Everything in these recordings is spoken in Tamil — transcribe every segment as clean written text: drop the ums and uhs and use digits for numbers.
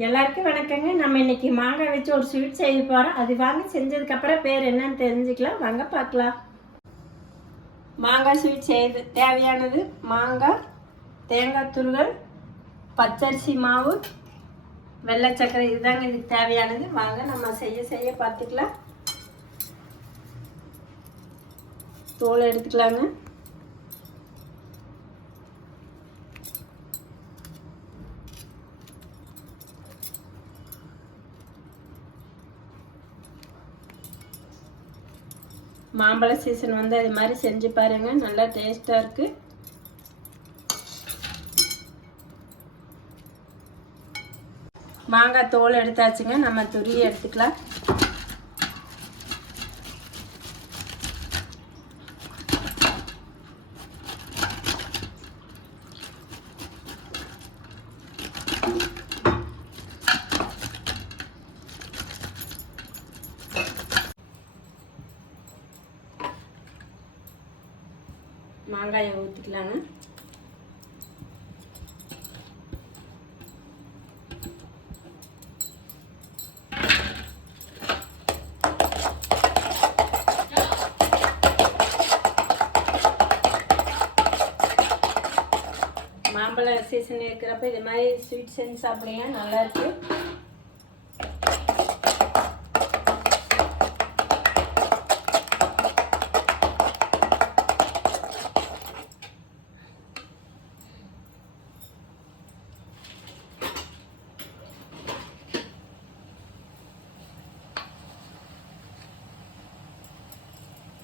எல்லாருக்கும் வணக்கங்க. நம்ம இன்னைக்கு மாங்காய் வச்சு ஒரு ஸ்வீட் செய்ய போகிறோம். அது வாங்க செஞ்சதுக்கப்புறம் பேர் என்னன்னு தெரிஞ்சுக்கலாம். வாங்க பார்க்கலாம். மாங்காய் ஸ்வீட் செய்யறது தேவையானது மாங்காய், தேங்காய் துருவல், பச்சரிசி மாவு, வெள்ளை சர்க்கரை, இதுதாங்க இதுக்கு தேவையானது. வாங்க நம்ம செய்ய பார்த்துக்கலாம். தோல் எடுத்துக்கலாங்க. மாம்பழ சீசன் வந்து அது மாதிரி செஞ்சு பாருங்க, நல்லா டேஸ்டா இருக்கு. மாங்காய் தோல் எடுத்தாச்சுங்க. நம்ம துருவி எடுத்துக்கலாம். மாங்காயை ஊற்றிக்கலாங்க. மாம்பழ சீசன் இருக்கிறப்ப இது மாதிரி ஸ்வீட் செஞ்சு சாப்பிடுங்க, நல்லா இருக்கு.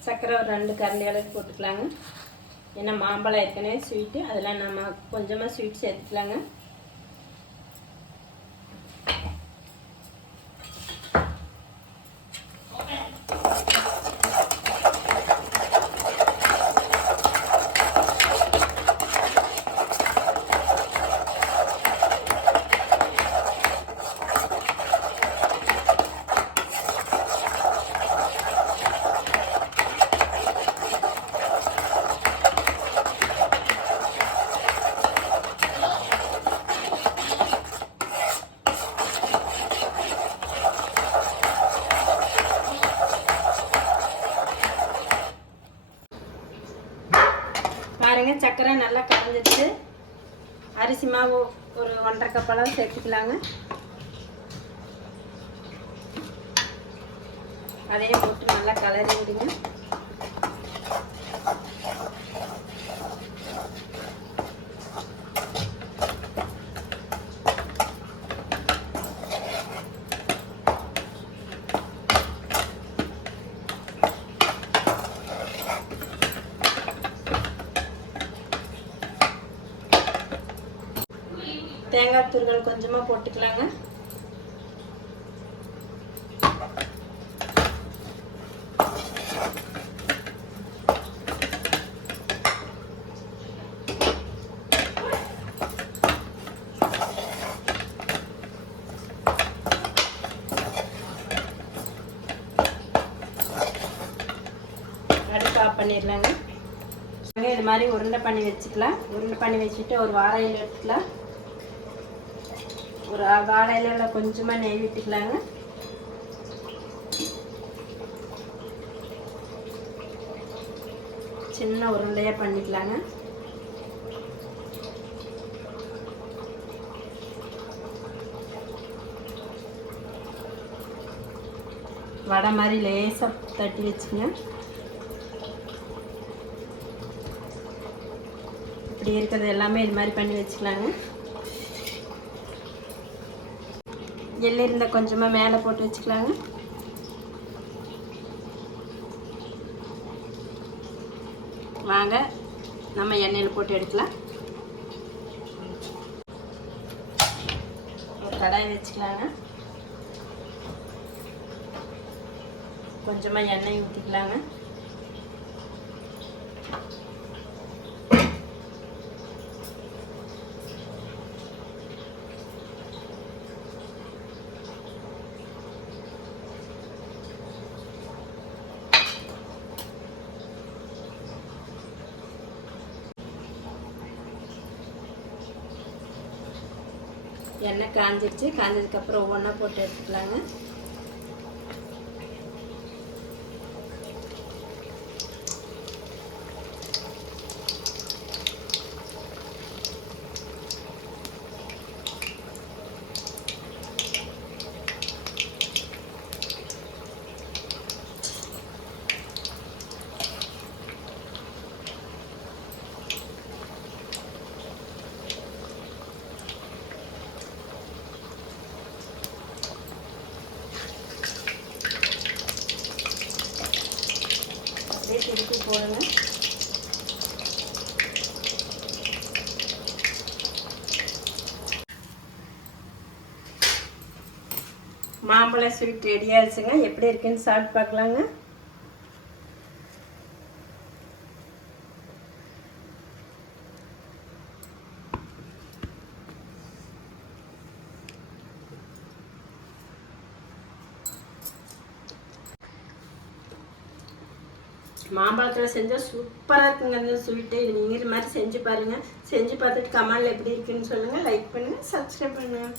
சர்க்கரை ஒரு 2 கரண்டி அளவுக்கு போட்டுக்கலாங்க. ஏன்னா மாம்பழம் ஏற்கனவே ஸ்வீட்டு, அதில் நம்ம கொஞ்சமாக ஸ்வீட் சேர்த்துக்கலாங்க. பாருங்க, சர்க்கரை நல்லா கரைஞ்சிச்சு. அரிசி மாவு ஒரு 1.5 கப் அளவு சேர்த்துக்கலாங்க. அதையும் போட்டு நல்லா கலரி விடுங்க. தேங்காய் துருவல் கொஞ்சமாக போட்டுக்கலாங்க. அடுப்பு ஆஃப் பண்ணிடலாங்க. இது மாதிரி உருண்டை பண்ணி வச்சுக்கலாம். உருண்டை பண்ணி வச்சுட்டு ஒரு வாழையில எடுத்துக்கலாம். ஒரு வாழையில கொஞ்சமாக நெய் விட்டுக்கலாங்க. சின்ன உருண்டையாக பண்ணிக்கலாங்க. வடை மாதிரி லேசாக தட்டி வச்சுங்க. இப்படி இருக்கிறது எல்லாமே இது மாதிரி பண்ணி வச்சுக்கலாங்க. எள்ளு இருந்தால் கொஞ்சமாக மேலே போட்டு வச்சுக்கலாங்க. வாங்க நம்ம எண்ணெயில் போட்டு எடுக்கலாம். ஒரு கடாய் வச்சுக்கலாங்க. கொஞ்சமாக எண்ணெய் ஊற்றிக்கலாங்க. எண்ணெய் காஞ்சிடுச்சு. காஞ்சதுக்கப்புறம் ஒவ்வொன்றா போட்டு எடுத்துக்கலாங்க. அப்படியே திருப்பி போடுங்க. மாம்பழ ஸ்வீட் ரெடி ஆயிடுச்சுங்க. எப்படி இருக்குன்னு சாப்பிட்டு பார்க்கலாங்க. மாம்பழத்தில் செஞ்சால் சூப்பராக இருக்குங்க அந்த ஸ்வீட்டு. நீங்கள் இது மாதிரி செஞ்சு பாருங்கள். செஞ்சு பார்த்துட்டு கமெண்டில் எப்படி இருக்குன்னு சொல்லுங்கள். லைக் பண்ணுங்கள், சப்ஸ்கிரைப் பண்ணுங்கள்.